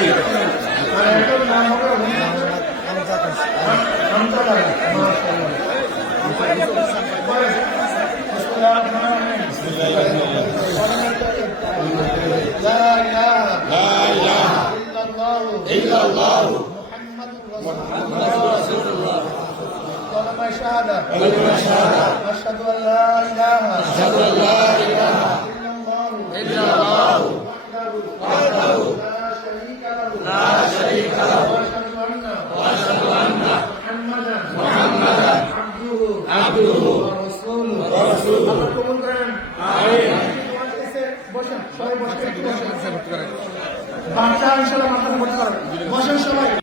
Yeah. إلا الله محمد رسول الله كلمة شهادة أشهد أن لا إله إلا الله إلا الله. বসেন সবাই বসেন বাচ্চা ভর্তি করেন বসেন সবাই।